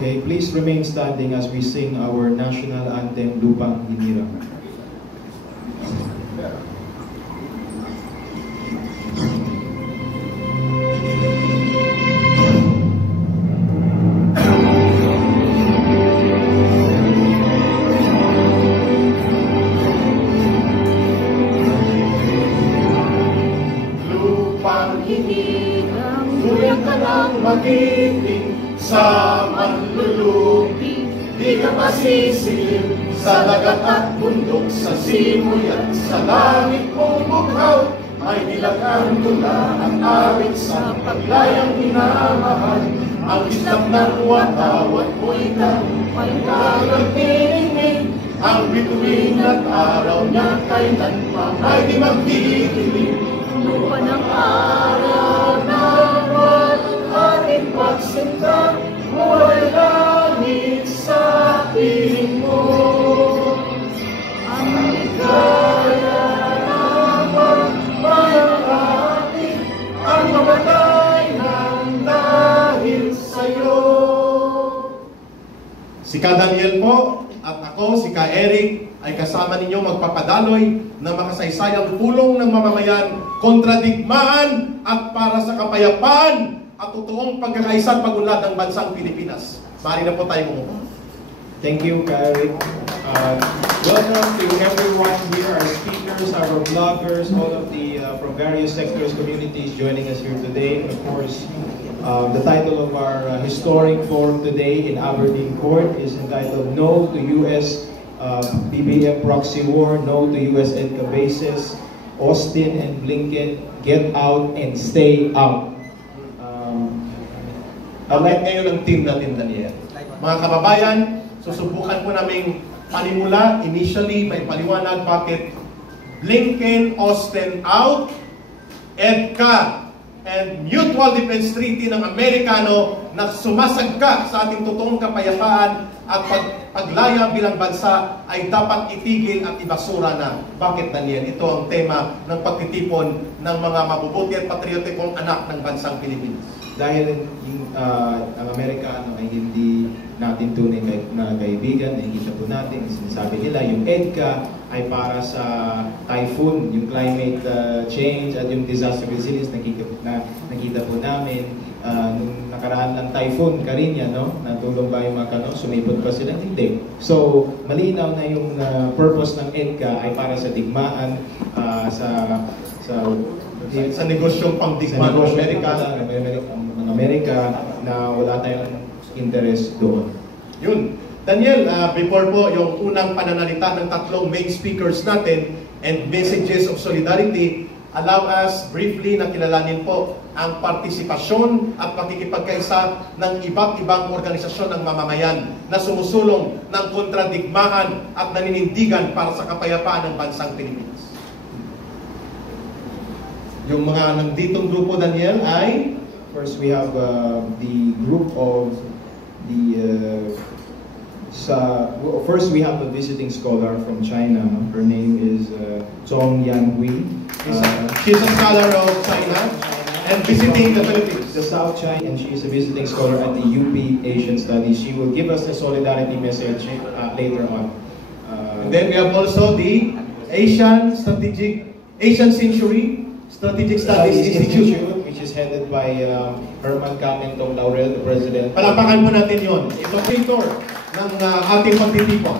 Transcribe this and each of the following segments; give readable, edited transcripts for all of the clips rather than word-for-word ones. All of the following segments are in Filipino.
Okay, please remain standing as we sing our national anthem, Lupang Hinirang. Lupang hinirang, kuya ka lang magiting sa manlulupi, di ka masisilip sa dagat at bundok, sa simoy at sa langit mong bughaw. May nilagang tula at awit sa paglayang minamahal, ang islap ng watawat mo'y tagumpay na nagtininig, ang bituin at araw niya kailanman ay di magdidilim. Lupa ng araw na ating pagsinta, buhay langit sa piling mo. Ang ligaya na pagbayang atin, ang mamatay ng dahil sa'yo. Si Ka Daniel po at ako, si Ka Eric, ay kasama ninyo magpapadaloy na makasaysayang pulong ng mamamayan kontra digmaan at para sa kapayapaan at totoong pagkakaisa at pagunlad ng bansang Pilipinas. Mari na po tayo kumuha. Thank you, Ka Eric. Welcome to everyone here, our speakers, our vloggers, all of the from various sectors, communities joining us here today. And of course, the title of our historic forum today in Aberdeen Court is entitled No to U.S. BBM Proxy War, No to U.S. EDCA Bases, Austin and Blinken, Get Out and Stay Out. Alright, ngayon ang team natin, Daniel. Mga kababayan, susubukan po naming panimula. Initially, may paliwanag bakit Blinken, Austin out, EDCA, and Mutual Defense Treaty ng Amerikano na sumasagka sa ating totoong kapayapaan at paglaya bilang bansa ay dapat itigil at ibasura na. Bakit, Daniel? Ito ang tema ng pagtitipon ng mga mabubuti at patriotikong anak ng bansang Pilipinas. Dahil ang Amerikano ay hindi natin tunay na kaibigan, nakikita po natin, sinasabi nila, yung EDCA ay para sa typhoon, yung climate change at yung disaster resilience, nakita po namin nung nakaraan ng typhoon, Karinya, no? Natulong ba yung mga kano? Sumipot ba sila? Hindi. So, malinaw na yung purpose ng EDCA ay para sa digmaan, sa negosyong pangdigmaan ng Amerika na wala tayong interest doon. Yun. Daniel, before po yung unang pananalita ng tatlong main speakers natin and messages of solidarity, allow us briefly na kilalanin po ang partisipasyon at pakikipagkaisa ng iba't ibang organisasyon ng mamamayan na sumusulong ng kontradigmaan at naninindigan para sa kapayapaan ng bansang Pilipinas. Yung mga nanditong grupo, Daniel, ay first we have the group of the first we have a visiting scholar from China. Her name is Zhong Yanhui. She's a scholar of China and visiting the Philippines. The South China, and she is a visiting scholar at the UP Asian Studies. She will give us a solidarity message later on. And then we have also the Asian Century Strategic Studies Institute, which is headed by Herman Camentong Laurel, the president. Palakpakan po natin yun. Ito tutor ng ating pagtitipon.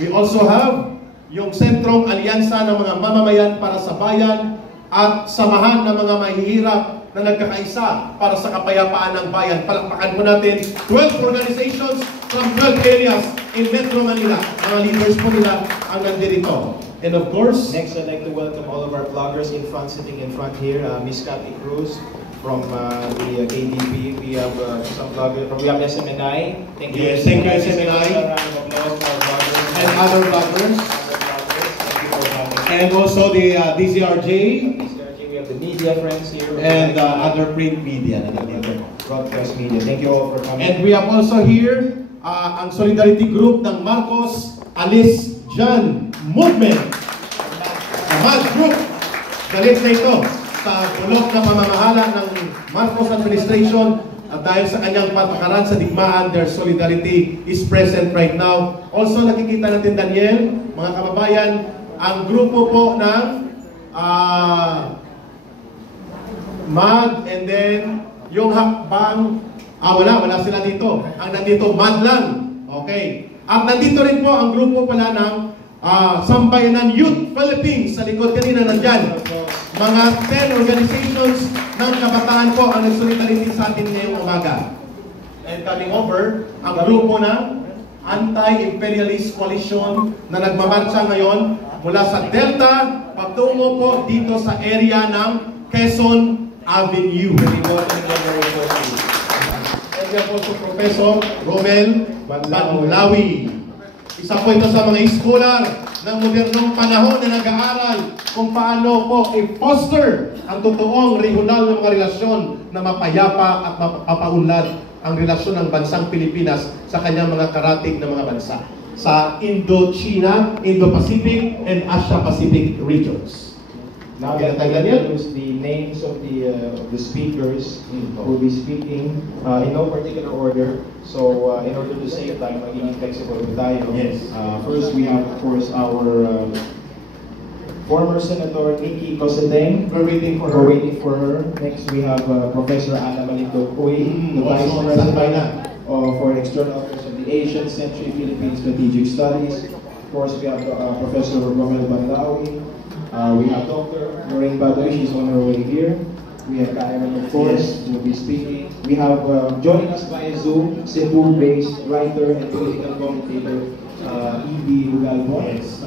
We also have yung Sentrong Alyansa ng mga mamamayan para sa bayan at samahan ng mga mahihirap na nagkakaisa para sa kapayapaan ng bayan. Palakpakan po natin 12 organizations from 12 areas in Metro Manila. Mga leaders po nila ang nandito. And of course, next I'd like to welcome all of our vloggers in front, sitting in front here. Miss Cathy Cruz from the KDP. We have some vloggers. We have SMNI. Thank you. Yes, thank you, SMNI. And other vloggers. And also the DZRJ. We have the media friends here. And other print media. Broadcast media. Thank you all for coming. And we have also here ang solidarity group ng Marcos Alice Jan Movement. Sa MAD Group. Galit na ito sa bulok na pamamahala ng Marcos Administration At dahil sa kanyang patakaran sa digmaan, their solidarity is present right now. Also, nakikita natin, Daniel, mga kababayan, ang grupo po ng MAD, and then yung hakbang, wala sila dito. Ang nandito, MAD lang. Okay. At nandito rin po ang grupo pala ng Sambayanan Youth Philippines. Sa likod kanina nandyan. Mga 10 organizations ng kabataan po ang nagsolidarity sa atin ngayong umaga. And coming over, ang grupo ng Anti-Imperialist Coalition na nagmamarcha ngayon mula sa Delta patungo po dito sa area ng Quezon Avenue. And yan po si Professor Romel Banlawi. Isa po ito sa mga scholar ng modernong panahon na nag-aaral kung paano po i-foster ang totoong regional ng mga relasyon na mapayapa at mapapaunlad ang relasyon ng bansang Pilipinas sa kanyang mga karatig na mga bansa sa Indo-China, Indo-Pacific, and Asia-Pacific regions. Now, Daniel, is the names of the speakers who will be speaking in no particular order. So, in order to save time, magiging flexible tayo. Yes. First, we have, of course, our former Senator Nikki Cosseteng. We're waiting for We're her. waiting for her. Next, we have Professor Ana Malito Uy, the Vice President for External Affairs of the Asian Century Philippine Strategic Studies. Of course, we have Professor Romel Banlawi. We have Dr. Lorraine Badoy, she's on her way here. We have Karen, of course, who will be speaking. We have joining us via Zoom, Cebu-based writer and political commentator, E.B. Ugalbo. Yes.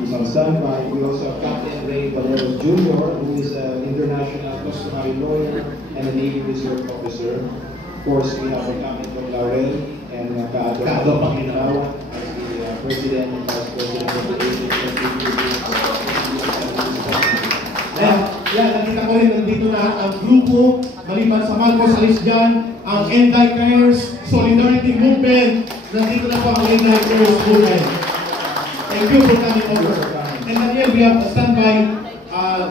He's on standby. We also have Captain Ray Valeros Jr., who is an international customary lawyer and a Navy Reserve officer. Of course, we have Captain Laurel and Kaado Panginawan as the President and Vice President of the Asian Century. Nakita ko rin nandito na ang grupo, maliban sa Marcos Alisjan, ang Enday Cares Solidarity Movement. Nandito na po ang Enday Cares Movement. Thank you for coming over. And Daniel, we have a standby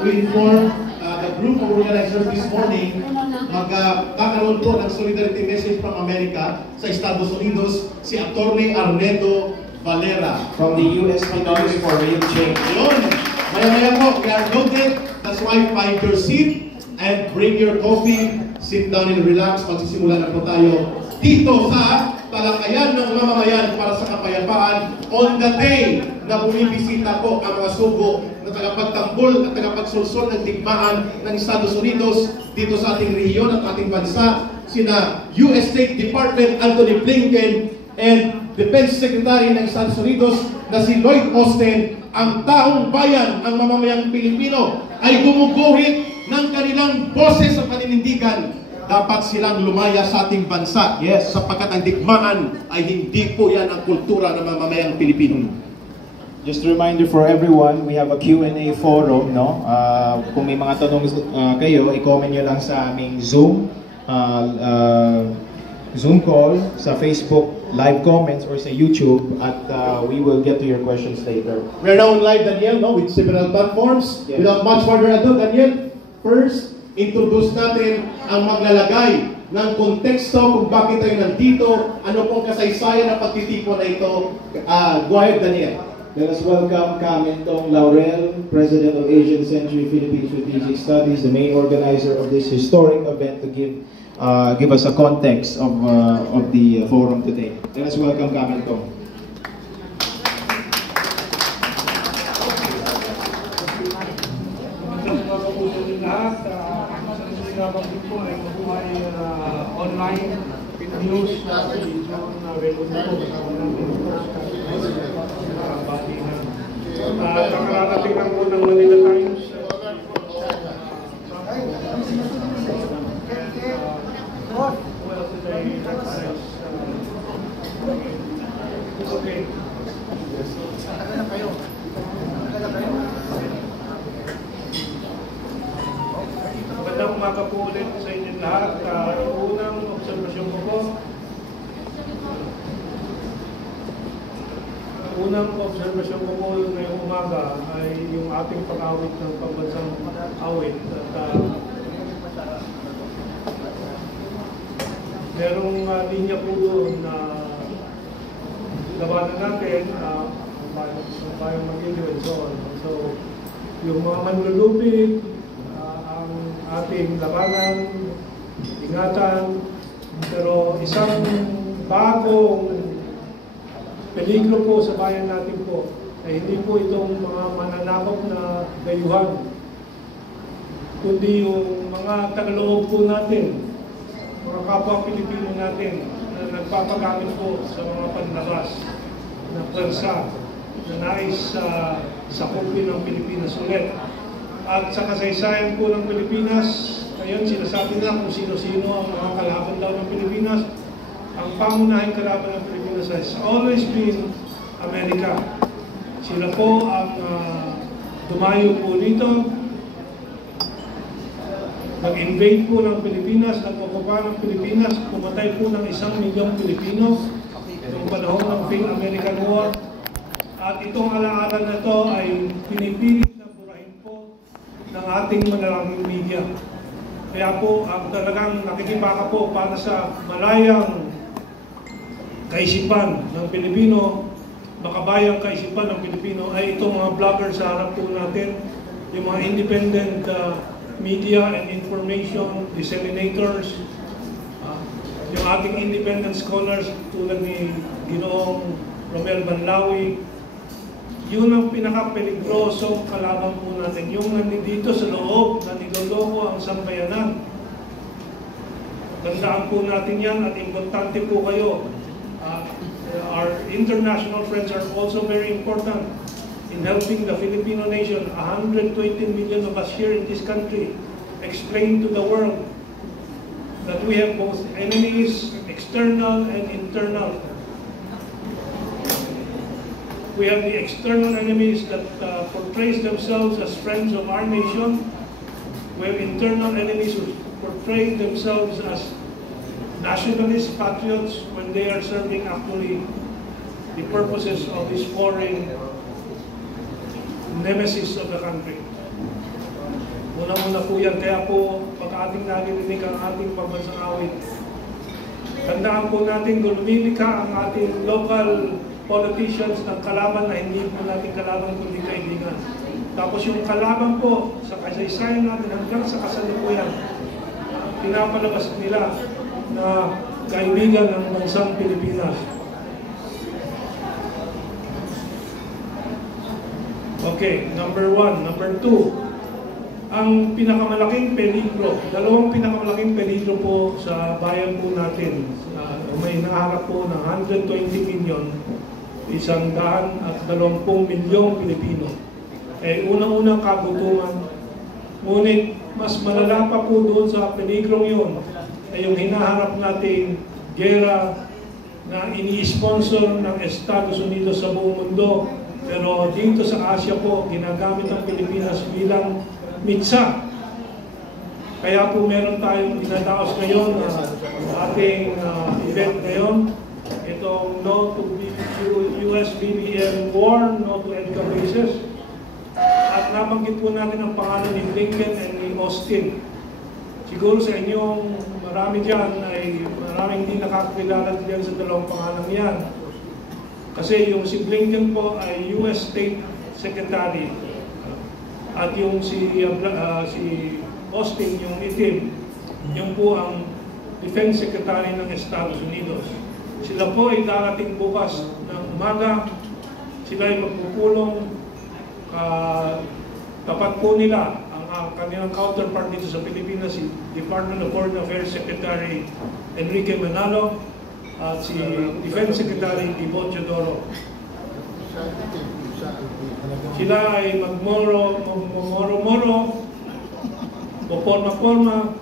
to inform the group of organizers this morning. Magkakaroon po ng solidarity message from America sa Estados Unidos, si Atty. Arnedo Valera. From the USPW for Real Change. Yun. Maya-maya po, we are loaded. That's why find your seat and bring your coffee. Sit down and relax. Magsisimula na po tayo dito sa talakayan ng mamamayan para sa kapayapaan on the day na bumibisita po ang mga sugo na tagapagtanggol at tagapagsulsol ng digmaan ng Estados Unidos dito sa ating rehiyon at ating bansa, sina US State Department Anthony Blinken and Defense Secretary ng Estados Unidos na si Lloyd Austin. Ang taong bayan, ang mamamayang Pilipino ay gumuguhit ng kanilang boses sa paninindigan. Dapat silang lumaya sa ating bansa. Yes. Sapagkat ang digmaan ay hindi po yan ang kultura ng mamamayang Pilipino. Just a reminder for everyone, we have a Q&A forum, no? Kung may mga tanong kayo, i-comment nyo lang sa aming Zoom call, sa Facebook live comments, or sa YouTube, at we will get to your questions later. We are now on live, Daniel, no, with several platforms. Yes. Without much further ado, Daniel, first, introduce natin ang maglalagay ng konteksto kung bakit tayo nandito, ano pong kasaysayan na pagtitipon na ito. Go ahead, Daniel. Let us welcome Kamentong Laurel, President of Asian Century Philippine Strategic Studies, the main organizer of this historic event, to give us a context of the forum today. Let us welcome Kamentong. Online news nakararating lang po ng Manila Times. Okay. Magandang umaga po ulit sa inyong lahat. Unang obserbasyon ko po. Unang obserbasyon ko po ngayong umaga ay yung ating pag-awit ng pambansang awit. At merong linya po doon na labanan natin kung tayo mag-ilo and so on. So, yung mga manlulupit, ang ating labanan, ingatan, pero isang bagong peligro po sa bayan natin po ay hindi po itong mga mananakop na dayuhan, kundi yung mga tagaloob po natin, mga kapwa Pilipino natin na nagpapagamit po sa mga panlabas na pwersa na nais sakupin ng Pilipinas ulit. At sa kasaysayan po ng Pilipinas, ngayon sinasabi na kung sino-sino ang mga kalaban daw ng Pilipinas. Ang pangunahing kalaban ng Pilipinas has always been Amerika. Sila po ang dumayo po dito, nag-invade po ng Pilipinas, nag-okupa ng Pilipinas, pumatay po ng 1 milyong Pilipino noong panahon ng Phil-American War. At itong alaala na ito ay pinipilit na burahin po ng ating manalaking media. Kaya po, ang talagang nakikipaka po para sa malayang kaisipan ng Pilipino, makabayang kaisipan ng Pilipino, ay itong mga vloggers sa harap po natin, yung mga independent media and information disseminators, yung ating independent scholars tulad ni Ginoong Romel Banlawi. Yun ang pinaka-peligrosong kalaban po natin, yung nandito sa loob na niloloko ang sambayanan. Tandaan po natin yan at importante po kayo. Our international friends are also very important in helping the Filipino nation. 120 million of us here in this country explain to the world that we have both enemies, external and internal. We have the external enemies that portrays themselves as friends of our nation. We have internal enemies who portray themselves as nationalist patriots when they are serving actually the purposes of this foreign nemesis of the country. Una-una po yan. Kaya po, pag ating narinig ang ating pambansang awit, tandaan po natin kung lumilika ang ating local politicians ng kalaban na hindi po natin kalaban kundi kaibigan. Tapos yung kalaban po sa kasaysayan natin hanggang sa kasalukuyan, pinapalabas nila na kaibigan ng bansang Pilipinas. Okay, number 1. Number 2, ang pinakamalaking peligro, dalawang pinakamalaking peligro po sa bayan po natin, may nangarap po ng 120 million, 120 milyong Pilipino. Unang-unang kagutuman, ngunit mas malala pa po doon sa peligrong yun ay yung hinaharap nating gera na ini-sponsor ng Estados Unidos sa buong mundo. Pero dito sa Asia po, ginagamit ang Pilipinas bilang mitsa. Kaya po meron tayong dinadaos ngayon na ating event ngayon. Itong No to US-BBM War, No to EDCA Bases. At nabanggit po natin ang pangalan ni Blinken and ni Austin. Siguro sa inyong marami dyan ay maraming hindi nakakilala dyan sa dalawang pangalan yan. Kasi yung si Blinken po ay US State Secretary at yung si Austin, yung itim, yung po ang Defense Secretary ng Estados Unidos. Sila po ay darating bukas ng umaga. Sila ay magpupulong. Tapat po nila ang kanilang counterpart dito sa Pilipinas, si Department of Foreign Affairs Secretary Enrique Manalo at si Defense Secretary Ivo Teodoro. Sila ay magmoro-moro o forma-forma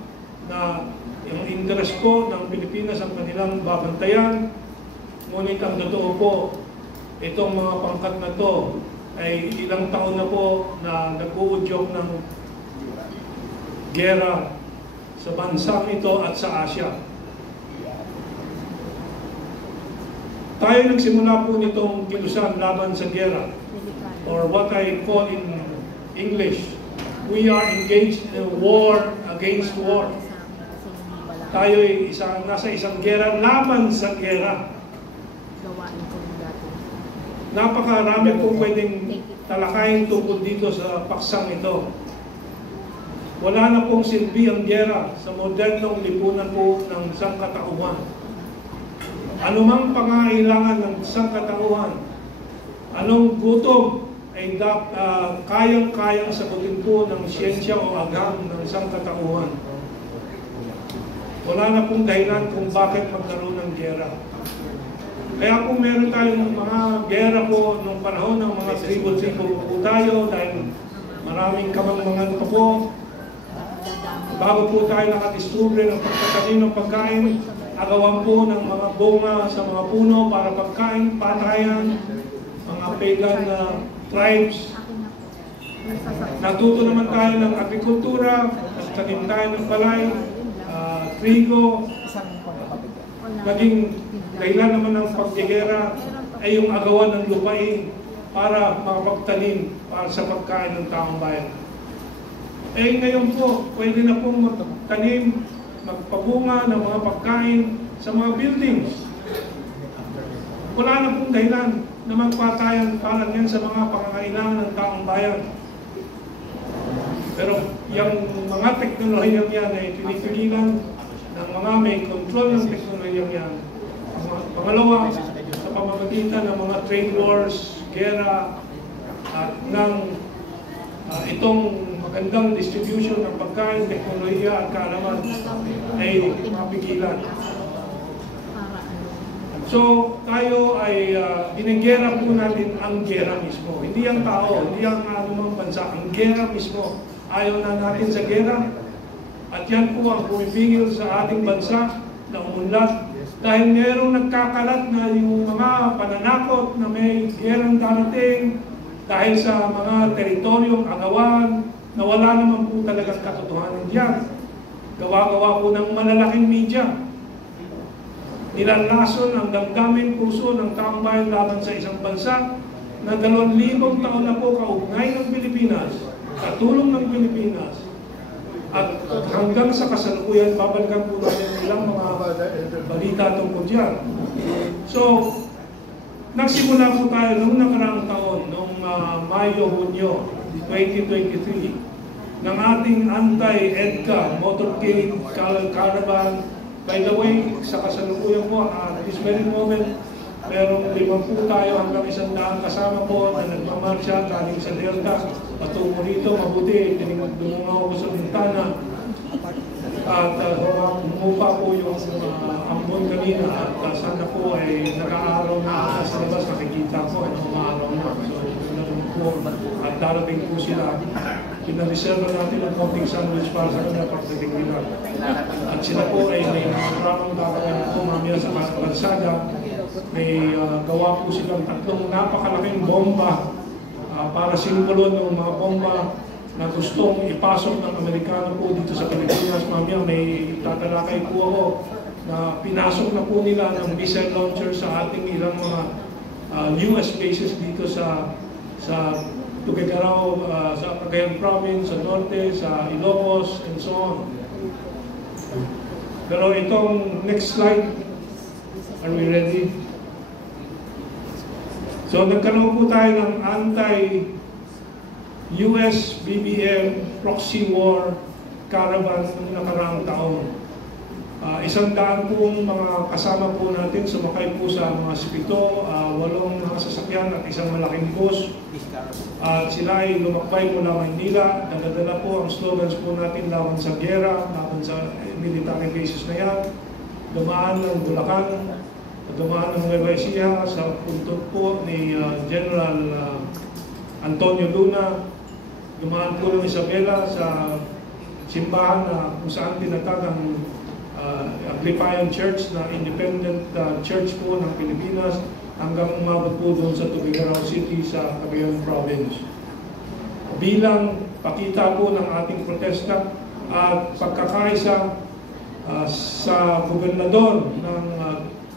na yung interes po ng Pilipinas ang kanilang babantayan. Ngunit ang totoo po, itong mga pangkat na to ay ilang taon na po na nag-uudyok ng gera sa bansang ito at sa Asia. Tayo nagsimula po nitong kilusan laban sa gera, or what I call in English, we are engaged in a war against war. tayo'y nasa isang gera, laban sa gera. Napakarami po pwedeng talakayin tungkol dito sa paksang ito. Wala na pong silbi ang gera sa modernong lipunan po ng sangkatauhan. Anumang pangangailangan ng sangkatauhan, anong gutom ay kayang-kayang sagutin po ng siyensya o agam ng sangkatauhan. Wala na pong dahilan kung bakit magkaroon ng gera. Kaya kung meron tayong mga gera po nung panahon ng mga tribo-tribo po tayo dahil maraming kamangmangan pa po, bago po tayo nakadiskubre ng pagkatanim ng pagkain, agawan po ng mga bunga sa mga puno para pagkain, patayan, mga pagan na tribes. Natuto naman tayo ng agrikultura, nagtanim tayo ng palay, trigo, naging dahilan naman ng paggegera ay yung agawan ng lupain para makapagtanim para sa pagkain ng taong bayan. Eh ngayon po, pwede na pong magtanim, magpabunga ng mga pagkain sa mga buildings. Wala na pong dahilan na magpatayan para yan sa mga pangangailangan ng taong bayan. Pero yung mga teknolohiyang yan ay pinipigilan ng mga may control ng teknolohiyang yan. Pangalawa, sa pamamagitan ng mga trade wars, gera, at ng itong magandang distribution ng pagkain, teknolohiya at kaalaman ay mapigilan. So, tayo ay binigera po natin ang gera mismo. Hindi ang tao, hindi ang anumang bansa. Ang gera mismo. Ayaw na natin sa gera. At yan po ang pumipigil sa ating bansa na umunlad. Dahil merong nagkakalat na yung mga pananakot na may gerang darating dahil sa mga teritoryong agawan na wala naman po talagang katotohanan diyan. Gawa-gawa po ng malalaking media. Nilalason ang damdamin puso ng taong bayan laban sa isang bansa na 2,000 taon na po kaugnay ng Pilipinas, katulong ng Pilipinas, at hanggang sa kasalukuyan, babalikan po natin ilang mga balita tungkol dyan. So, nagsimula po tayo noong nakaraang taon, noong Mayo-Hunyo 2023, ng ating anti-EDCA motorcade caravan. By the way, sa kasalukuyan po, at this very moment, merong 50 tayo hanggang 100 kasama po na nagmamarsya galing sa Delta patungo rito. Mabuti, tinungaw ko sa bintana at humupa po yung ambon kanina at sana po ay nag-aaraw na sa labas, nakikita ko ay umaaraw na. So, at darating po sila. Pinareserva natin ang konting sandwich para sa kanila pagdating nila. At sila po ay may maraming kakayanan po mamaya sa kalsada. May gawa po silang 3 napakalaking bomba para simbolo ng mga bomba na gustong ipasok ng Amerikano po dito sa Pilipinas. Mamaya may tatalakay po ako na pinasok na po nila ng missile launcher sa ating ilang mga US bases dito sa Tuguegarao, sa Cagayan Province, sa Norte, sa Ilocos, and so on. Pero itong next slide, are we ready? So nagkaroon po tayo ng anti-US BBM proxy war caravan ng nakaraang taon. 100 pong mga kasama po natin sumakay po sa mga 7, 8 mga sasakyan at isang malaking bus. At sila ay lumakbay mula Maynila. Dala-dala po ang slogans po natin laban sa gera, laban sa military bases na yan. Dumaan ng Bulacan, dumaan ng Nueva Ecija sa puntod po ni General Antonio Luna. Dumaan po ng Isabela sa simbahan na kung saan tinatag ang Aglipayan Church na independent church po ng Pilipinas hanggang umabot po doon sa Tuguegarao City sa Cagayan Province. Bilang pakita po ng ating protesta at pagkakaisa sa gobernador ng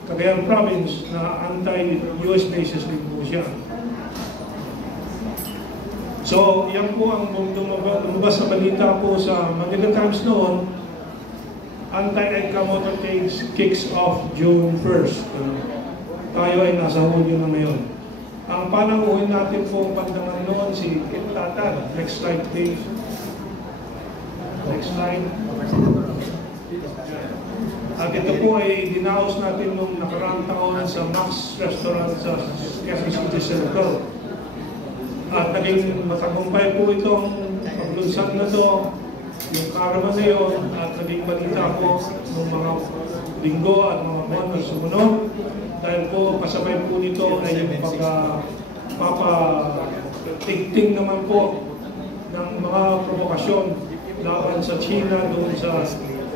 Cagayan Province na anti-US bases din po siya. So, yan po ang lumabas na balita po sa Manila Times noon. anti-EDCA motorcade kicks off June 1st. Tayo ay nasa Hulyo na ngayon. Ang pananguhin natin po pandangan noon si Kit Tatan. Next slide please. Next slide. At ito po ay dinaos natin nung nakaraang taon sa Max Restaurant sa Quezon City Circle. At naging matagumpay po itong paglunsad na to, yung caravan na yun, at naging balita po ng mga linggo at mga buwan na sumunod. Dahil po kasabay po nito ay yung papatigting naman po ng mga provokasyon laban sa China doon sa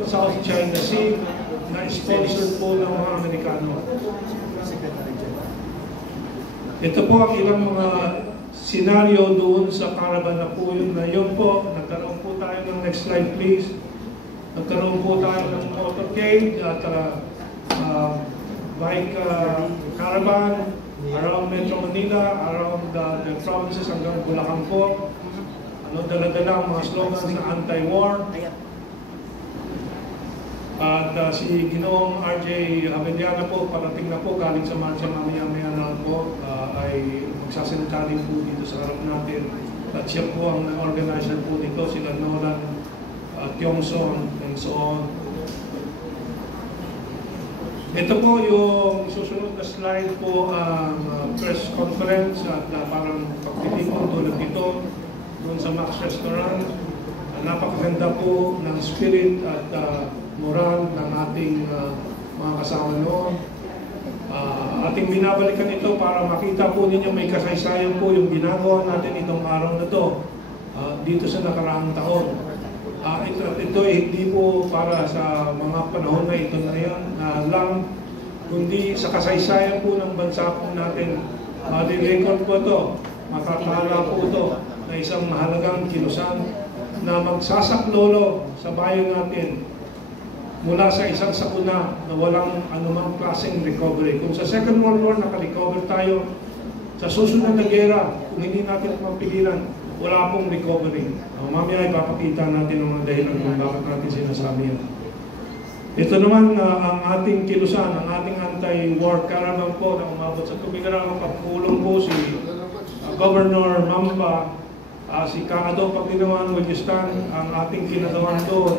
South China Sea na sponsored po ng mga Amerikano. Ito po ang ilang mga senaryo doon sa caravan na po yun na yun po. Nagkaroon po tayo ng next slide please. Nagkaroon po tayo ng motorcade at bike caravan around Metro Manila, around the provinces hanggang Bulacan po. Dala-dala ang mga slogans na anti-war. At si Ginoong RJ Abeliana po, parating na po, galing sa marcha mamaya-maya na po, ay magsasalita din po dito sa harap natin. At siya po ang organizer po nito, sila Nolan Tiongson and so on. Ito po yung susunod na slide po ang press conference at parang pagtitingin tulad dito doon sa Max Restaurant. Napakaganda po ng spirit at moral ng ating mga kasama noon. Ating binabalikan ito para makita po ninyo may kasaysayan po yung ginagawa natin itong araw na to dito sa nakaraang taon. Ito hindi po para sa mga panahon na ito na yan lang, kundi sa kasaysayan po ng bansa po natin. Record po ito, makakahala po ito na isang mahalagang kilusan na magsasaklolo sa bayan natin mula sa isang sakuna na walang anumang klaseng recovery. Kung sa Second World War naka-recover tayo, sa susunod na gera, kung hindi natin mapigilan, wala pong recovery. Mamaya ipapakita natin ang mga dahilan kung bakit natin sinasabi yan. Ito naman ang ating kilusan, ang ating anti-war caravan po na umabot sa tubigarang pagpulong po si Governor Mamba, si Kakado Pagdinawan, will you stand ang ating kinagawan doon.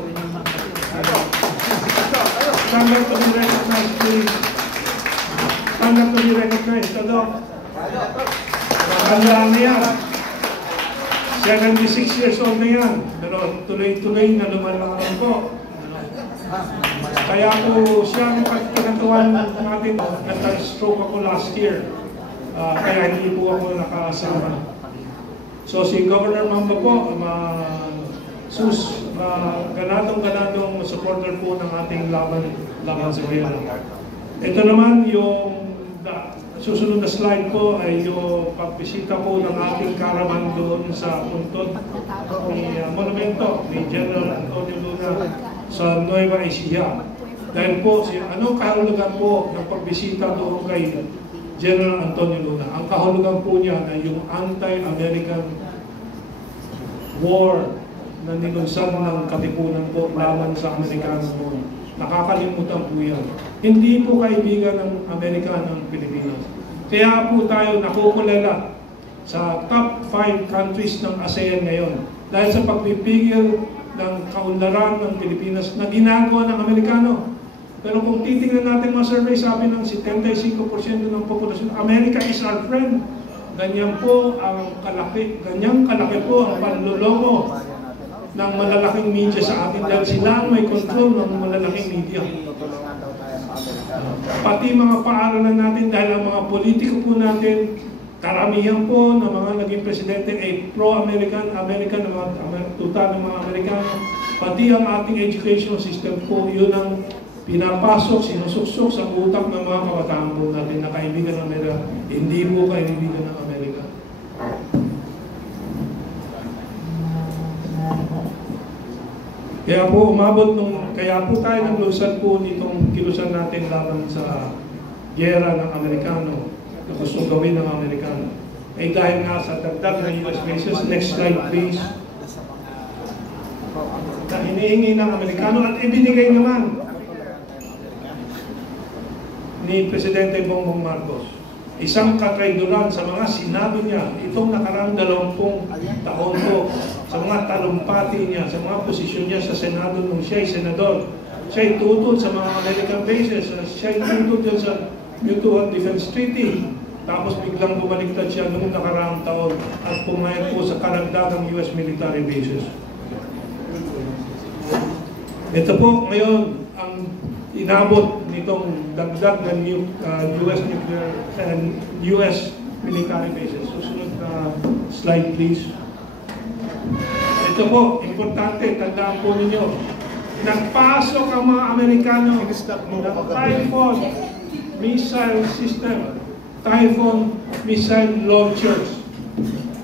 Stand up to be recognized, please. Stand up to be recognized, Kadok. Maganda na yan. 76 years old na yan. Pero tuloy-tuloy na lumalangan po. Kaya po siya ang pinagawan natin. Nag-stroke ako last year. Kaya hindi po ako nakasama. So si Governor Mamba po, ganadong supporter po ng ating laban sa Guyana. Ito naman yung susunod na slide po ay yung pagbisita po ng ating caravan doon sa puntod ni monumento ni General Antonio Luna sa Nueva Ecija. Dahil po, anong kahulugan po ng pagbisita doon kay General Antonio Luna? Ang kahulugan po niya ay yung anti-American war na nilunsad ng katipunan po laban sa Amerikano noon. Nakakalimutan po yan. Hindi po kaibigan ng Amerika ng Pilipinas. Kaya po tayo nakukulala sa top 5 countries ng ASEAN ngayon dahil sa pagpipigil ng kaunlaran ng Pilipinas na ginagawa ng Amerikano. Pero kung titingnan natin mga survey, sabi ng 75% ng populasyon, America is our friend. Ganyan po ang kalaki, ganyang kalaki po ang panluloko ng malalaking media sa atin dahil sila ang may control ng malalaking media. Pati mga paaralan natin dahil ang mga politiko po natin, karamihan po ng mga naging presidente ay pro-American, tuta ng mga Amerikano. Pati ang ating education system po, yun ang pinapasok, sinusuksok sa utak ng mga kabataan po natin na kaibigan ng Amerika, hindi po kaibigan ng Amerika. Kaya po kaya po tayo naglunsad po nitong kilusan natin laban sa giyera ng Amerikano na gusto gawin ng Amerikano. Ay dahil nga sa dagdag na US bases, next slide please. na hinihingi ng Amerikano at ibinigay naman ni Presidente Bongbong Marcos. Isang katraidoran sa mga sinabi niya itong nakarang 20 taon po, sa mga talumpati niya, sa mga posisyon niya sa Senado nung siya'y senador. Siya'y tutol sa mga American bases, siya'y tutol dyan sa Mutual Defense Treaty. Tapos biglang bumaliktad siya noong nakaraang taon at pumayag po sa karagdagang US military bases. Ito po ngayon ang inabot nitong dagdag ng US military bases. Susunod na slide please. Ito po, importante, tandaan po ninyo. Nagpasok ang mga Amerikano ng Typhoon missile system, Typhoon missile launchers.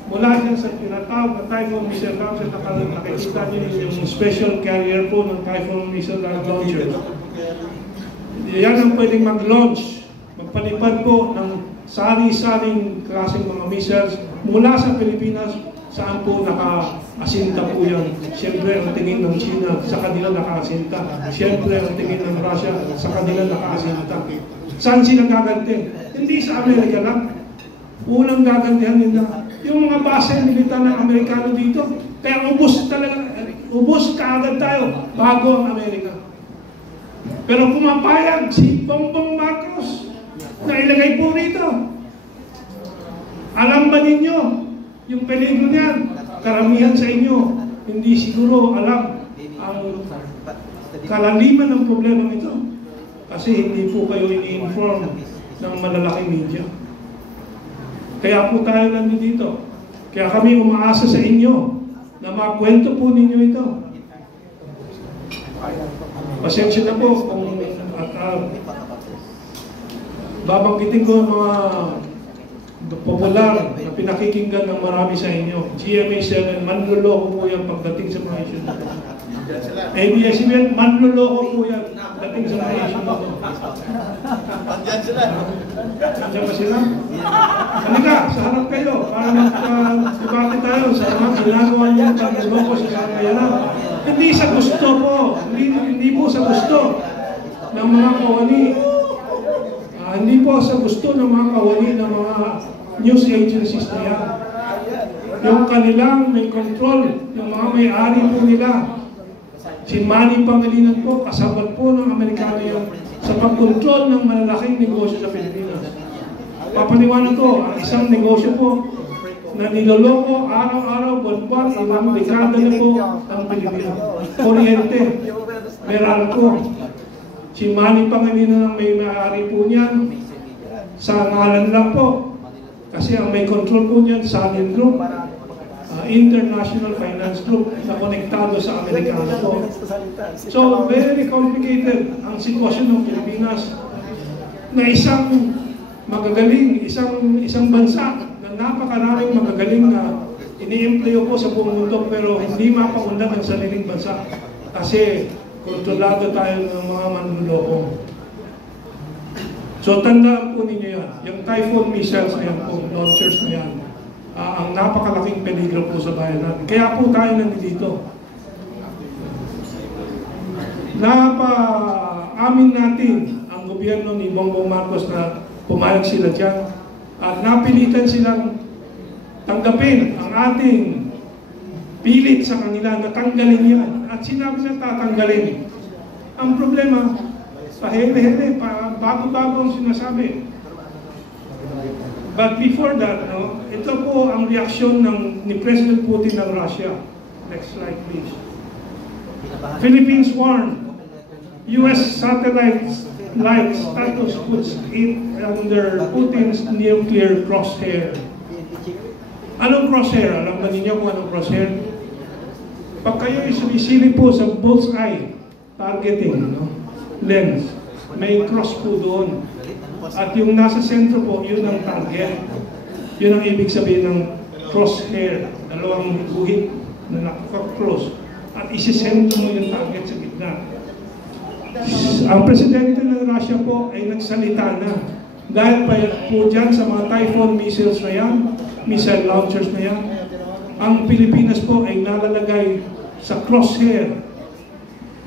Mula dyan sa tinatawag na Typhoon missile launcher, nakikita niyo yung special carrier po ng Typhoon missile launcher. Yan ang pwedeng mag-launch, magpalipad po ng sari-saring klaseng mga missiles mula sa Pilipinas, saan po naka-asinta po yan. Siyempre ang tingin ng China, sa kanila naka-asinta. Siyempre ang tingin ng Russia, sa kanila naka-asinta. Saan sila gaganti? Hindi sa Amerika lang. Unang gagantihan nila yung mga base militar ng Amerikano dito. Kaya ubos kaagad tayo bago ang Amerika. Pero pumapayag si Bongbong Marcos na ilagay po rito. Alam ba ninyo yung peligro niyan? Karamihan sa inyo hindi siguro alam ang kalaliman ng problema ito. Kasi hindi po kayo ini-inform ng malalaking media. Kaya po tayo nandito. Kaya kami umaasa sa inyo na makwento po ninyo ito. Pasensya na po kung babanggitin ko ang mga popular na pinakikinggan ng marami sa inyo. GMA7, manluloko po yan pagdating sa mga issue na ito. ABS-CBN, manluloko po yan pagdating sa mga issue na ito. Andiyan sila. Andiyan ba sila? Halika, sa harap kayo para mag-debate tayo sa mga ginagawa niyo pag-loko sa sakayanan. Hindi sa gusto po, hindi po sa gusto ng mga kawani. Hindi po sa gusto ng mga kawani ng mga news agencies na yan. Yung kanilang may control, yung mga may-ari po nila. Si Manny Pangilinan po, kasabot po ng Amerikano yan sa pag-control ng malalaking negosyo sa Pilipinas. Papaniwanan ko, ang isang negosyo po na niloloko araw-araw, buwan-buwan, ilang dekada na po ang Pilipinas. Kuryente, Meralco. Si Manny Pangilinan ang may-ari po niyan, sa ngalan lang po. Kasi ang may control po niyan, Sanin Group, International Finance Group na konektado sa Amerikano po. So, very complicated ang sitwasyon ng Pilipinas na isang magagaling, isang bansa na napakaraming magagaling na ini-empleo po sa buong mundo pero hindi mapaunlad ang sariling bansa kasi kontrolado tayo ng mga manluloko. So, tandaan po ninyo yan. Yung Typhoon missiles na yan po, launchers na yan, ang napakalaking peligro po sa bayan natin. Kaya po tayo nandito. Napaamin natin ang gobyerno ni Bongbong Marcos na pumayag sila dyan at napilitan silang tanggapin ang ating pilit sa kanila na tanggalin yan. At sinabi siya tatanggalin. Ang problema, pahele-hele, bago-bago ang sinasabi. But before that, ito po ang reaksyon ni President Putin ng Russia. Next slide, please. Philippines warned US satellites like status puts it under Putin's nuclear crosshair. Anong crosshair? Alam ba ninyo kung anong crosshair? Pag kayo sumisilip po sa bullseye targeting lens, may cross po doon. At yung nasa sentro po, yun ang target. Yun ang ibig sabihin ng crosshair. Dalawang guhit na nakaka-cross. At isisentro mo yung target sa gitna. Ang presidente ng Russia po ay nagsalita na. Dahil po dyan sa mga Typhoon missiles na yan, missile launchers na yan, ang Pilipinas po ay nalalagay sa crosshair.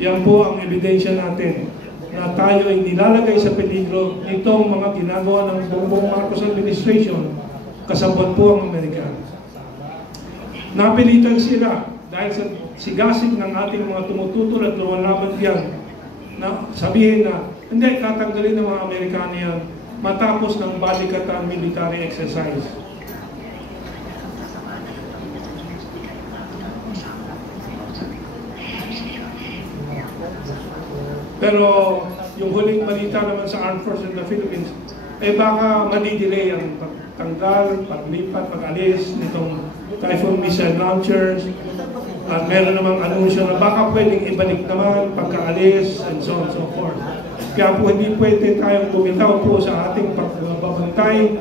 Yan po ang ebidensya natin na tayo ay nilalagay sa peligro nitong mga ginagawa ng Bongbong Marcos administration, kasabot po ang Amerikano. Napilitan sila dahil sa sigasig ng ating mga tumututol at lumalaban diyan na sabihin na hindi, tatanggalin ng mga Amerikano yan matapos ng balikatan military exercise. Pero yung huling balita naman sa Armed Forces of the Philippines, baka madidelay ang pagtanggal, paglipat, pag-alis nitong Typhoon missile launchers. At meron namang anunsyo na baka pwedeng ibalik naman pagka-alis and so on and so forth. Kaya po hindi pwede tayong bumitaw po sa ating pagbabantay,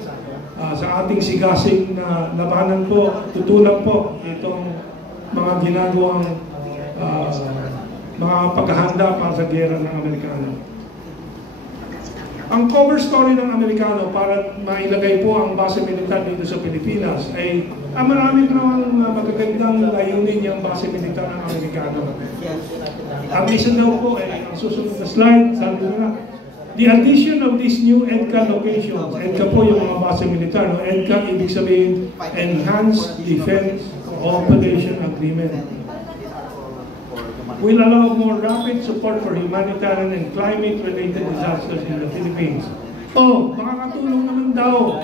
sa ating sigasig na labanan po, tutulan po itong mga ginagawang mga paghahanda para sa gera ng Amerikano. Ang cover story ng Amerikano para mailagay po ang base militar dito sa Pilipinas ay marami namang magagandang layunin yung base militar ng Amerikano. Ang isa daw po ay ang susunod na slide, sabi nila, the addition of these new EDCA locations, EDCA po yung mga base militar, no? EDCA ibig sabihin Enhanced Defense Cooperation Agreement, will allow more rapid support for humanitarian and climate-related disasters in the Philippines. Makakatulong naman daw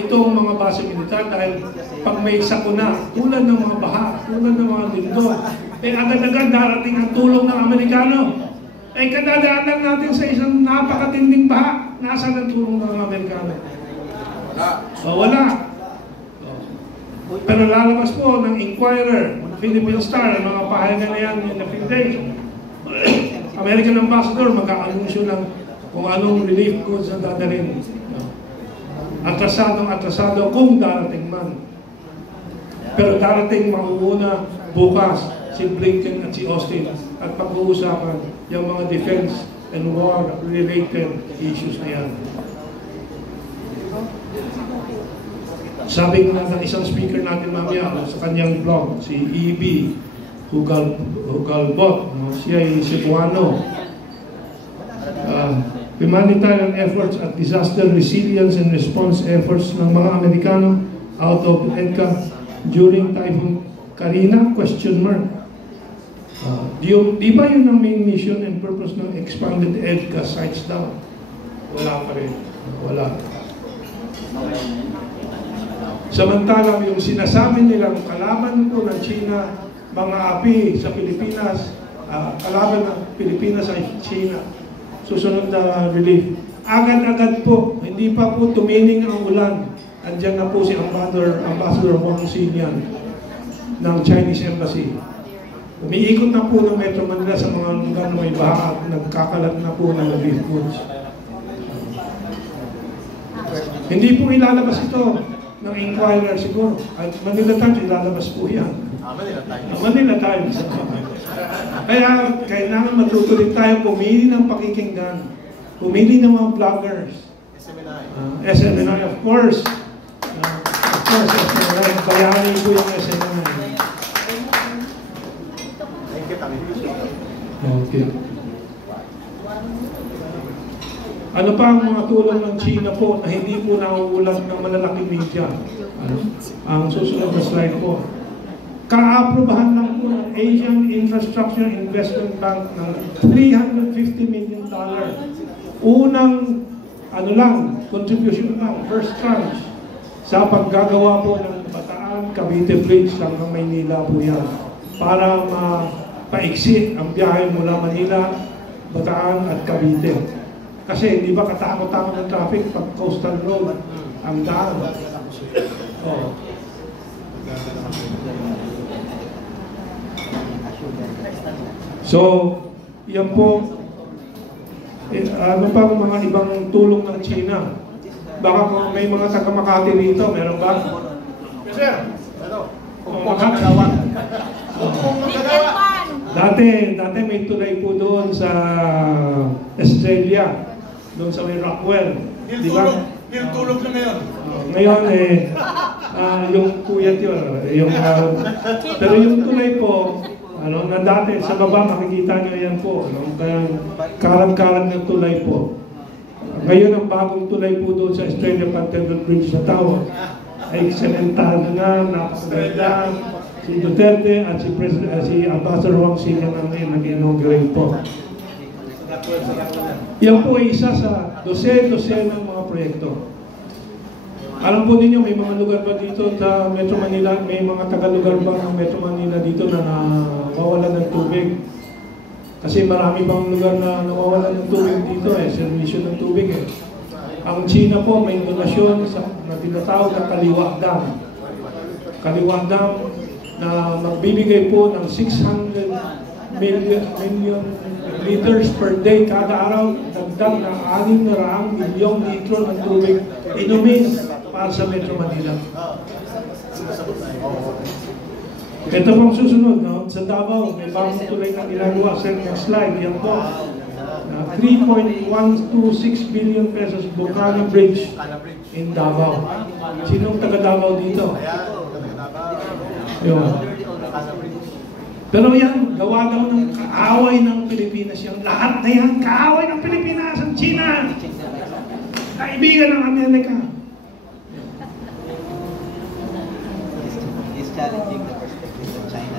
itong mga base militar dahil pag may sakuna, tulad ng mga baha, tulad ng mga lindol, agad-agad darating ang tulong ng Amerikano. Kadadaan lang natin sa isang napakatinding baha, nasaan ang tulong ng Amerikano? Wala. Pero lalabas po ng Inquirer, Philippine Star, ang mga pahayagan na yan in a few days. American Ambassador, mag-aanunsyo ng kung anong relief goods ang dadalhin. Atrasado kung darating man. Pero darating mauuna bukas si Blinken at si Austin at pag-uusapan yung mga defense and war-related issues na yan. Sabi nga ng isang speaker natin mamaya sa kanyang blog, si E.B. Hugalbot, siya ay Cebuano. Humanitarian efforts at disaster resilience and response efforts ng mga Amerikano out of EDCA during Typhoon Karina? Di ba yun ang main mission and purpose ng expanded EDCA sites daw? Wala pa rin. Wala. Samantalang yung sinasabi nilang kalaban po ng China, mga api sa Pilipinas, kalaban ng Pilipinas ay China, susunod na relief. Agad-agad po, hindi pa po tumining ang ulan. Andiyan na po si Ambassador Wang Xinyan ng Chinese Embassy. Umiikot na po ng Metro Manila sa mga lugar na may baha at nagkakalat na po ng relief goods. Hindi po ilalabas ito ng Inquirer siguro. At Manila Times, ilalabas po yan. Manila Times. Kaya kailangan matutuloy tayo pumili ng pakikinggan. Pumili ng mga vloggers. SMNI, of course. SMNI. Bayanin po yung SMNI. Okay. Ano pa ang mga tulong ng China po na hindi po nauulat ng malalaking media? Ang susunod na slide po. Kaaprobahan lang po ng Asian Infrastructure Investment Bank ng $350 million. Unang contribution lang, first tranche sa paggagawa po ng Bataan, Cavite Bridge hanggang Maynila po yan. Para mapaiksi ang biyahe mula Manila, Bataan at Cavite. Kasi di ba katakot-takot ng traffic pag coastal road ang daan. So, yan po. Ano pa ang mga ibang tulong ng China? Baka kung may mga taga-Makati rito, meron ba? Sir, ito. Dati may tulay po doon sa Australia. Doon sa may Rockwell. Di ba? Tulog na ngayon. Ngayon yung kuyat yun. Pero yung tulay po, Ano, na dati sa baba makikita nyo yan po, ano, kaya karag-karag ng tulay po. Ngayon ang bagong tulay po doon sa Estrella Cantonment Bridge sa Tawag ay ekselentado na, napakaganda. Si Duterte at si Ambassador Wang Sina na nag-inaugurate po. Yan po ay isa sa dosen ng mga proyekto. Alam po ninyo, may mga lugar ba dito sa Metro Manila, may mga taga-lugar ba ng Metro Manila dito na nawawalan ng tubig? Kasi marami bang lugar na nawawalan ng tubig dito servisyo ng tubig Ang China po may donasyon na tinatawag na Kaliwa Dam. Kaliwa Dam na magbibigay po ng 600 million liters per day kada araw, dagdag na 600 milyong litro ng tubig inumin para sa Metro Manila. Ito pang susunod, no? Sa Davao, may bagong tulay na ginagawa. Next slide, yan po. 3.126 billion pesos Bukana Bridge in Davao. Sinong taga Davao dito? Yun. Pero yan, gawa daw ng kaaway ng Pilipinas. Yung lahat na yan, kaaway ng Pilipinas, ang China. Kaibigan ng Amerika.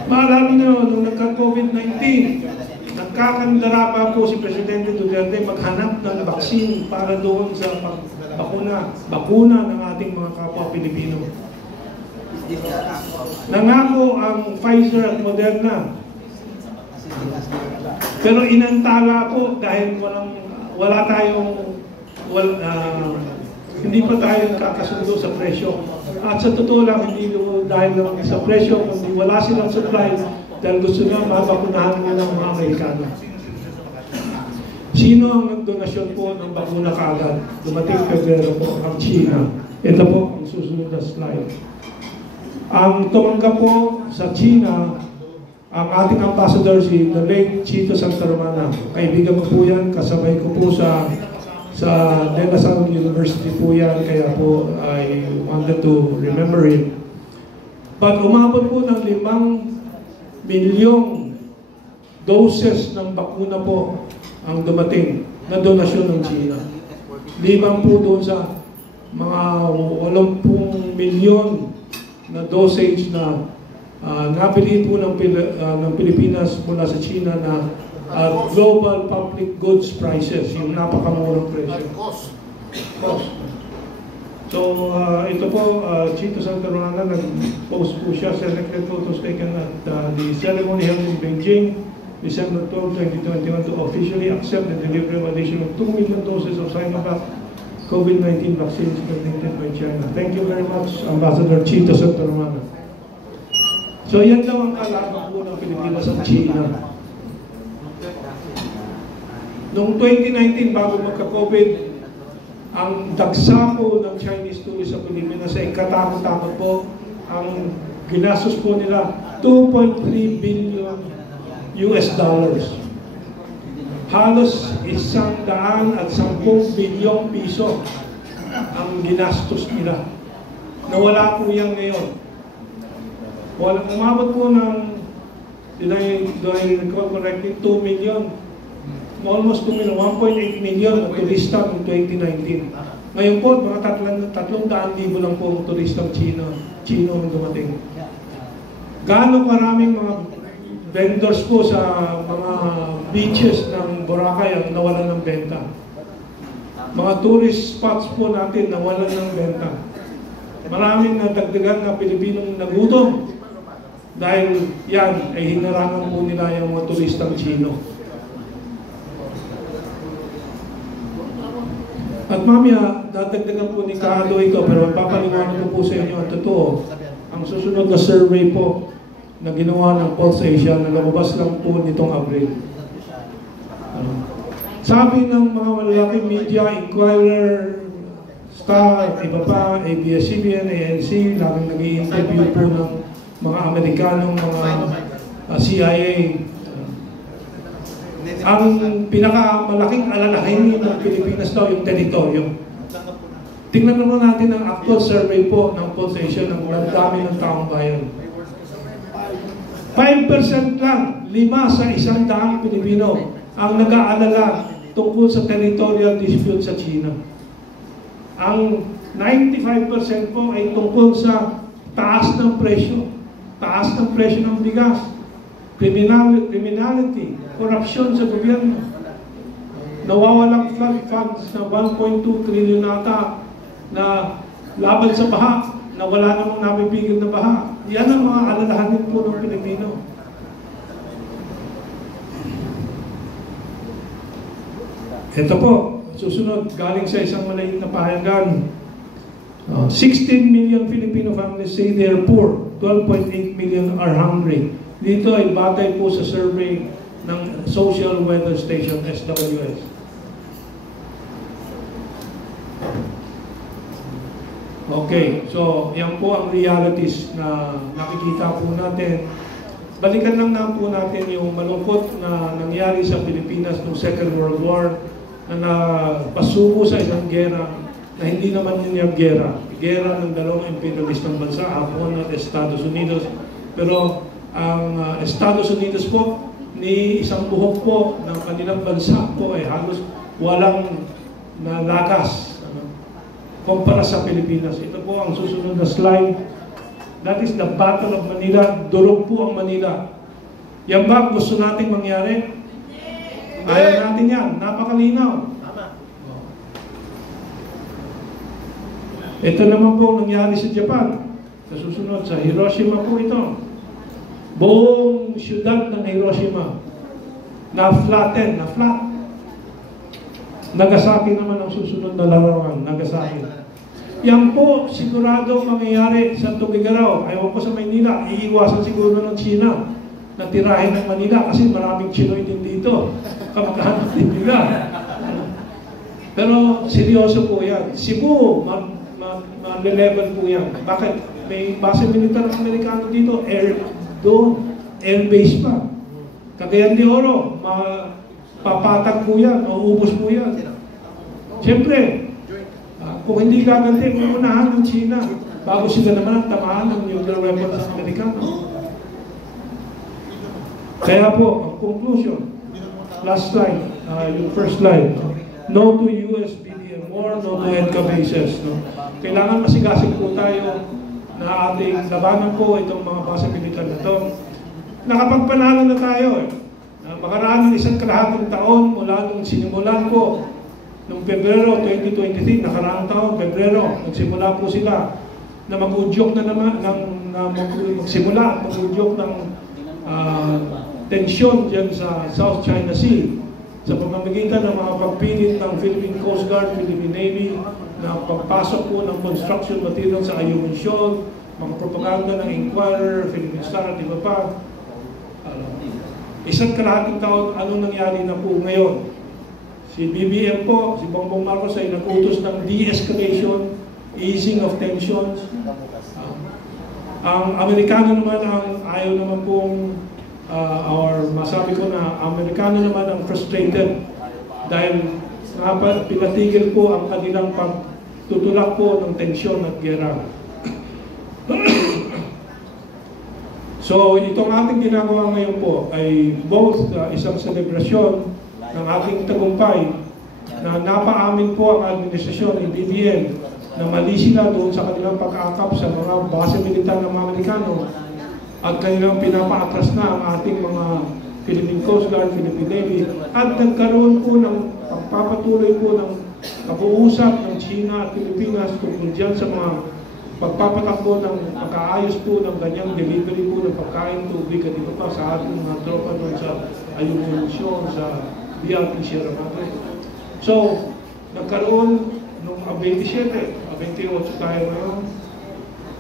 Maalala nyo, nung nagka-COVID-19, nagkakandara pa po si Presidente Duterte maghanap ng vaccine para doon sa bakuna ng ating mga kapwa Pilipino. Nangako ang Pfizer at Moderna. Pero inantala po dahil hindi pa tayo kakasundo sa presyo. At sa totoo lang, hindi dahil lang sa presyo, kundi wala silang supply dahil gusto nyo mabakunahan nyo ng mga Amerikano. Sino ang nagdonasyon po ng bakuna kaagad? Dumating Pebrero po, ang China. Ito po ang susunod na slide. Ang tumanggap po sa China, ang ating ambassador, si the late Chito Santa Romana. Kaibigan ko po yan, kasabay ko po sa De La Salle University po yan, kaya po I wanted to remember him. But umabot po ng 5 milyong doses ng bakuna po ang dumating na donasyon ng China. 5 po doon sa mga 80 milyon na dosage na nabili po ng Pilipinas mula sa China na global public goods prices, yung napakamurang presyo. Cost. So, ito po, Chito Santa Romana, nag-post po siya, selected photos taken at the ceremony held in Beijing, December 12, 2021, to officially accept the delivery of additional 2 million doses of Sinovac COVID-19 vaccines donated by China. Thank you very much, Ambassador Chito Santa Romana. So, yan daw ang kalaban po ng Pilipinas at China. Noong 2019, bago magka-COVID, ang dagsa po ng Chinese tourists sa Pilipinas ay katakot-takot po. Ang ginastos po nila, $2.3 billion. Halos 110 bilyong piso ang ginastos nila. Nawala po yan ngayon. Umabot po ng, do I recall correctly, 2 million. Almost 2 million, 1.8 million na turista noong 2019. Ngayon po, mga 300,000 lang po ang turistang Chino ang dumating. Gaano karaming mga vendors po sa mga beaches ng Boracay ang nawalan ng benta. Mga tourist spots po natin nawalan ng benta. Maraming nadagdagan na Pilipinong nagutom dahil yan ay hinarangan po nila yung mga turistang Chino. At mamaya, dadagdagan po ni Carlo ito, pero papaliwanag ko po sa inyo ang totoo. Ang susunod na survey po na ginawa ng Pulse Asia na lumabas lang po nitong Abril. Sabi ng mga malalaking media, Inquirer, Star, iba pa, ABS-CBN, ANC, laging nag-i-interview po ng mga Amerikanong mga CIA. Ang pinakamalaking alalahanin ng Pilipinas daw yung teritoryo. Tingnan naman natin ang actual survey po ng Pulse Asia ng dami ng taong bayan. 5% lang, 5 sa 100 Pilipino ang nag-aalala tungkol sa territorial dispute sa China. Ang 95% po ay tungkol sa taas ng presyo ng bigas, criminality, korupsyon sa gobyerno, nawawalang flood funds na 1.2 trillion ata na laban sa baha, na wala namang napipigil na baha. Yan ang mga alalahanin po ng Pilipino. Ito po, susunod, galing sa isang maliit na pahayagan. 16 million Filipino families say they are poor. 12.8 million are hungry. Dito ay batay po sa survey ng Social Weather Station, SWS. Okay, so yan po ang realities na nakikita po natin. Balikan lang po natin yung malungkot na nangyari sa Pilipinas noong Second World War, na napasuko sa isang gera na hindi naman yun yung gera ng dalawang imperialistang bansa, Hapon at Estados Unidos. Pero ang Estados Unidos po, ni isang buhok po ng kanilang bansa po ay halos walang nalakas kumpara sa Pilipinas. Ito po ang susunod na slide. That is the Battle of Manila. Durog po ang Manila. Yan ba gusto nating mangyari? Ayaw natin yan. Napakalinaw. Ito naman po nangyari sa Japan. Sa susunod, sa Hiroshima po ito. Buong siyudad ng Hiroshima na-flatten, na-flat. Nagasaki naman ang susunod na larawan. Nagasaki. Yan po sigurado mangyayari sa Tugigaraw. Ayaw po sa Maynila. Iiwasan siguro ng China na tirahin ng Manila kasi maraming Chinoy din dito. Kamakahanap din nila. Pero seryoso po yan. Cebu, ma-level po yan. Bakit? May base militar Amerikano dito. Air base pa. Cagayan de Oro, papatag po yan, maubos po yan. Siyempre, kung hindi gaganti, uunahan ng China bago sila naman tamaan ng nuclear weapons ng Amerikano. Kaya po, ang conclusion, last slide, yung first slide, no to US BBM war, no to EDCA bases. No? Kailangan masigasig po tayo na ating labanan po itong mga base militar na ito. Nakapagpanalo na tayo eh. Makaraan ng isang kalahating taon mula nung sinimulan po noong Pebrero 2023, nakaraang taon, Pebrero, nagsimula po sila na mag-udyok na naman, mag-udyok ng tensyon dyan sa South China Sea sa pamamagitan ng mga pagpilit ng Philippine Coast Guard, Philippine Navy, na pagpasok po ng construction material sa Ayungin Shoal, mga propaganda ng Inquirer, Philippine Star at iba pa. Isang kalahating taon, anong nangyari na po ngayon? Si BBM po, si Bongbong Marcos ay nag-utos ng de-escalation, easing of tensions. Ang Amerikano naman ang ayaw naman pong, or masabi ko na Amerikano naman ang frustrated dahil pinatigil po ang kanilang pagtutulak po ng tensyon at gera. So, itong ating ginagawa ngayon po ay both isang selebrasyon ng ating tagumpay na napaamin po ang administrasyon ng BBM na mali sila doon sa kanilang pag-aakap sa mga base militar ng mga Amerikano at kanilang pinapaatras na ang ating mga Philippine Coast Guard, Philippine Navy at nagkaroon po ng pagpapatuloy po ng pag-uusap ng China at Pilipinas tungkol dyan sa mga pagpapatakbo ng pagkaayos po ng ganyang delivery po ng pagkain, tubig at iba pa sa ating mga tropa doon sa Ayungin Shoal, sa BRP Sierra Madre. So, nagkaroon noong 27, 28 tayo ngayon,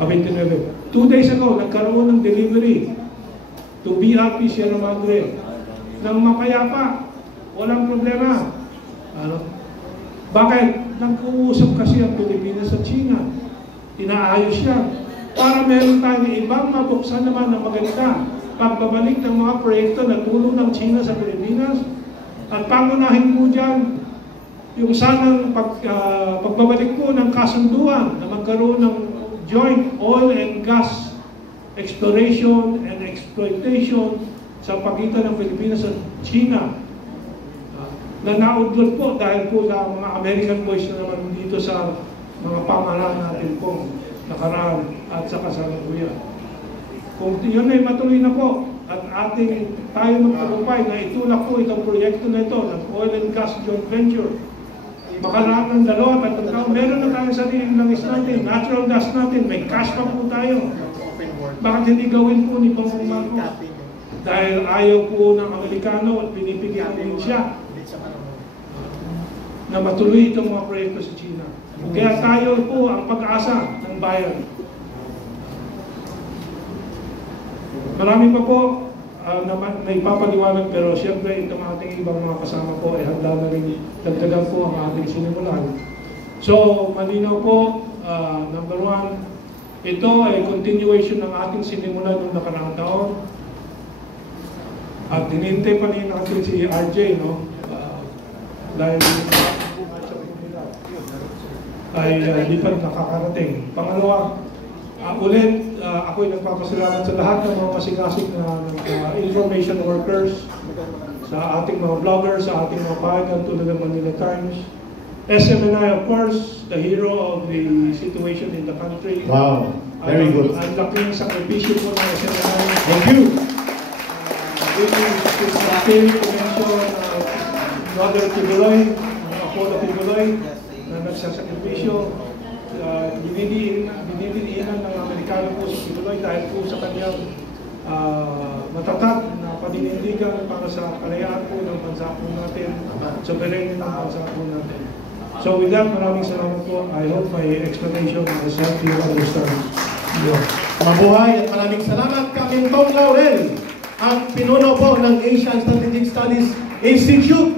29. 2 days ago, nagkaroon ng delivery to BRP Sierra Madre ng mapayapa. Walang problema. Bakit? Nag-uusap kasi ang Pilipinas sa China. Inaayos yan. Para meron tayong ibang mabuksan naman na maganda pagbabalik ng mga proyekto na tulong ng China sa Pilipinas. At pangunahin po dyan yung sanang pagbabalik po ng kasunduan na magkaroon ng joint oil and gas exploration and exploitation sa pagitan ng Pilipinas at China na naudlot po dahil po sa mga American boys na naman dito sa mga pamahalaan natin pong nakaraan at sa kasalukuyan. Kung yun ay matuloy na po at tayo magtagumpay na itulak po itong proyekto na ito ng oil and gas joint venture, makalaan ng 2 at 3 taon, meron na tayong sariling langis natin, natural gas natin, may cash pa po tayo. Bakit hindi gawin po ni Pangulong Marcos? Dahil ayaw po ng Amerikano at pinipigyan din siya na matuloy itong mga proyekto sa China. Kaya tayo po ang pag-asa ng bayan. Marami pa po na ipapaliwanag, pero siyempre itong ating ibang mga kasama po ay handa na rin dagdagan po ang ating sinimulan. So, malinaw po, number 1, ito ay continuation ng ating sinimulan noong nakaraang taon. At hinintay pa rin natin si RJ, no? Dahil ay di pa nakakarating. Pangalawa, ulit, ako'y nagpapasalamat sa lahat ng mga masigasig na information workers, sa ating mga vloggers, sa ating mga pahayagan tulad ng Manila Times. SMNI, of course, the hero of the situation in the country. Wow, very good. Ang laking sakripisyo po ng SMNI. Thank you. Really, to mention Brother Tibuloy, Apollo Tibuloy, na nagsasakripisyo. Dinidiniinan ng Amerikano po si Tibuloy dahil po sa kanyang matatag na paninindigan para sa kalayaan po ng bansa po natin, sovereignty ng bansa po natin. So with that, maraming salamat po. I hope my explanation has helped you understand. Mabuhay at maraming salamat Kamintong Laurel, ang pinuno po ng Asian Strategic Studies Institute.